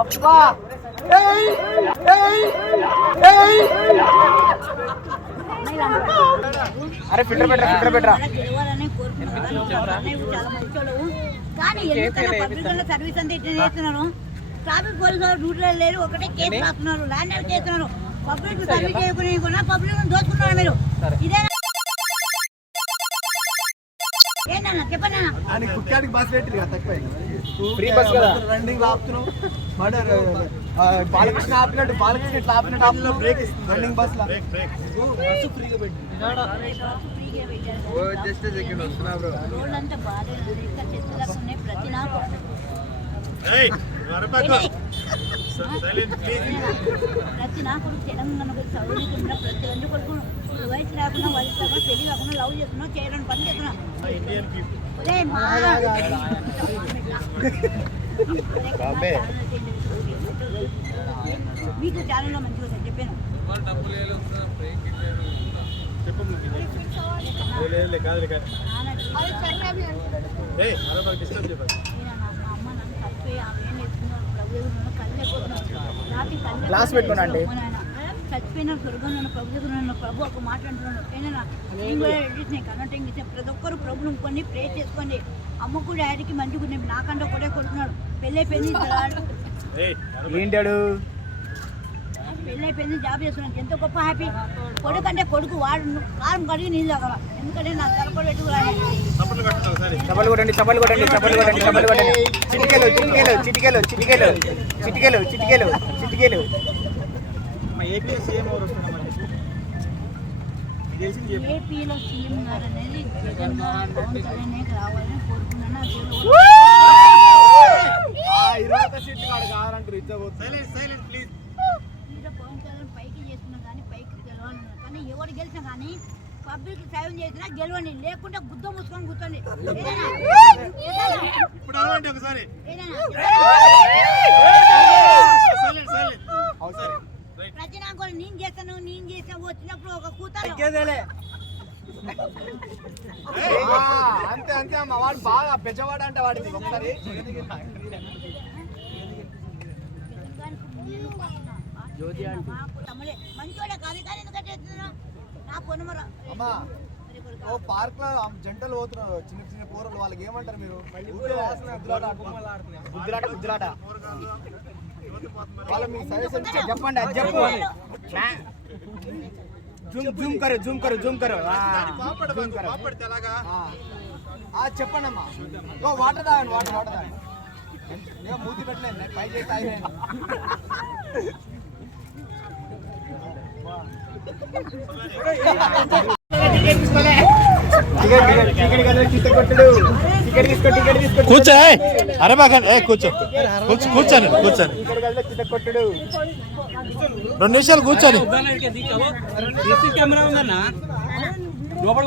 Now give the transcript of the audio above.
అబ్బా అరే ఫిల్టర్ పెట్టరా కానీ సర్వీస్ అంతా ఇట్లా చేస్తున్నారు. ట్రాఫిక్ పోలీసు డ్యూటీలో లేరు, ఒకటే కేసు రాస్తున్నారు, ల్యాండ్ చేస్తున్నారు. పబ్లిక్ సర్వీస్ చేయకుండా పబ్లిక్ దోచుకున్నారు మీరు. ఇదే కుక్కాడికి బస్ పెట్టి ఫ్రీ బస్ కదా రన్నింగ్ ఆపుతున్నావు. బాలకృష్ణ ఆపినట్టు బాలకృష్ణ ఇట్లా ఆపుతున్నాడు బ్రేక్ రన్నింగ్ బస్ లా ఫ్రీగా పెట్టి ప్రతి నాకు తెలంగాణకు చదువుకున్న ప్రతి ఒంటి కొడుకు వయసు రాకుండా వయసు రాకుండా పెళ్లి కాకుండా లవ్ చేస్తున్నావు, చేయడానికి పని చేస్తున్నావు. మీకు ఛానల్లో మంచిగా చెప్పాను. క్లాస్ పెట్టుకోనండి. చచ్చిపోయిన స్వర్గంలో ప్రభు ప్రభు ఒక మాట అంటున్నాడు. ఏదైనా కనెక్టింగ్ ఇచ్చే ప్రతి ఒక్కరు ప్రభుత్వం కొన్ని ప్రే చేసుకోండి. అమ్మ కూడా డాడీకి మంచిగా ఉన్నాయి, నాకంటే ఒకటే కొడుతున్నాడు. పెళ్ళైపోయింది ఏంటాడు పెళ్ళైపోయింది, జాబ్ చేస్తున్నాడు, ఎంతో గొప్ప హ్యాపీ. కొడుకు అంటే కొడుకు వాడు కారం కడిగి నీళ్ళు తాగల. ఎందుకంటే నాకు తలపడి పెట్టుకోవాలి. చప్పలు కొట్టండి చిటికెలు. ఏపీలో సీఎం గారు అనేది జగన్మోహన్ పవన్ కళ్యాణ్ రావాలని కోరుకున్నాను. పవన్ కళ్యాణ్ పైకి చేస్తున్నా కానీ పైకి గెలవాలన్నా కానీ ఎవరు గెలిచినా కానీ పబ్లిక్ సేవ చేసినా గెలవండి, లేకుంటే గుద్ద మూసుకొని కూర్చోండి. ప్రతి నాకు నేను చేస్తాను వచ్చినప్పుడు ఒక కూతాను అంతే అమ్మ. వాడు బాగా పెద్దవాడు అంటే వాడికి ఒకసారి మంచోడే కాదు కానీ ఎందుకంటే నా పొన్నమర అమ్మా ఓ పార్క్ లో జంటలు పోతున్నారు చిన్న చిన్న కూరలు, వాళ్ళకి ఏమంటారు మీరు? గుద్దులాట వాళ్ళ మీ సజెషన్ చెప్పండి. అది చెప్పు. జూమ్ కరు చెప్పండి అమ్మా. వాటర్ తాగండి, వాటర్ తాగండి. మూతి పెట్టలేదు పై చేసి కూర్చో. అరే బాగా కూర్చోండి 2 నిమిషాలు కూర్చొని. కెమెరా ఉందన్నా లోపల